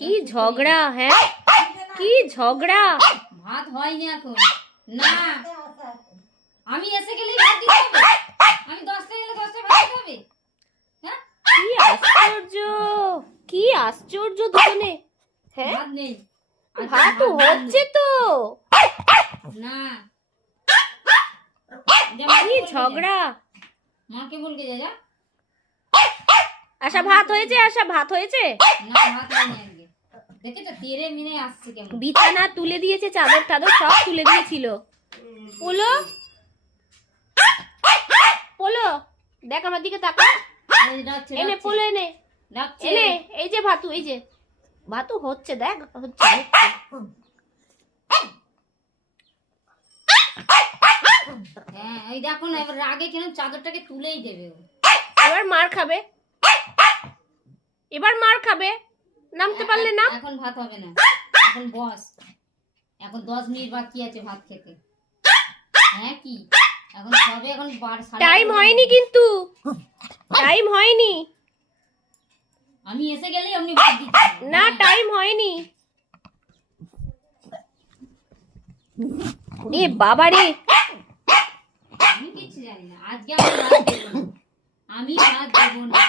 কি ঝগড়া, হ্যাঁ কি ঝগড়া। ভাত হয়নি এখন না, আমি এসে গেলেই ভাত দিতে হবে, আমি 10টা গেলে 10টা ভাত দিতে হবে। হ্যাঁ কি আশ্চর্য, কি আশ্চর্য দুজনে। হ্যাঁ ভাত নেই, ভাত হচ্ছে তো, না কি ঝগড়া। মাকে বলকে যা। আশা ভাত হয়েছে, আশা ভাত হয়েছে। না ভাত হয়নি আজকে, দেখে তো তেরে মিনে আসছে কেমন। বিছানা তুলে দিয়েছে, চাদর টাদর সব তুলে দিয়েছিল। পোলো পোলো দেখ আমার দিকে তাকা, এনে পোলো এনে এনে, এই যে ভাতু, এই যে ভাতু হচ্ছে, দেখ হচ্ছে। হ্যাঁ এই দেখো না, এবার রাগে কেন চাদরটাকে তুলেই দেবে ও। এবার মার খাবে, এবার মার খাবে, নামতে পারলে না। এখন ভাত হবে না, এখন বস, এখন 10 মিনিট বাকি আছে ভাত খেতে। হ্যাঁ কি এখন সবে, এখন টাইম হয়নি কিন্তু, টাইম হয়নি, আমি এসে গেলেই আপনি ভাত দিচ্ছেন না টাইম হয়নি। এ বাবা রে, আমি কিছু জানি না, আজকে আমি ভাত দেবো না, আমি ভাত দেবো না।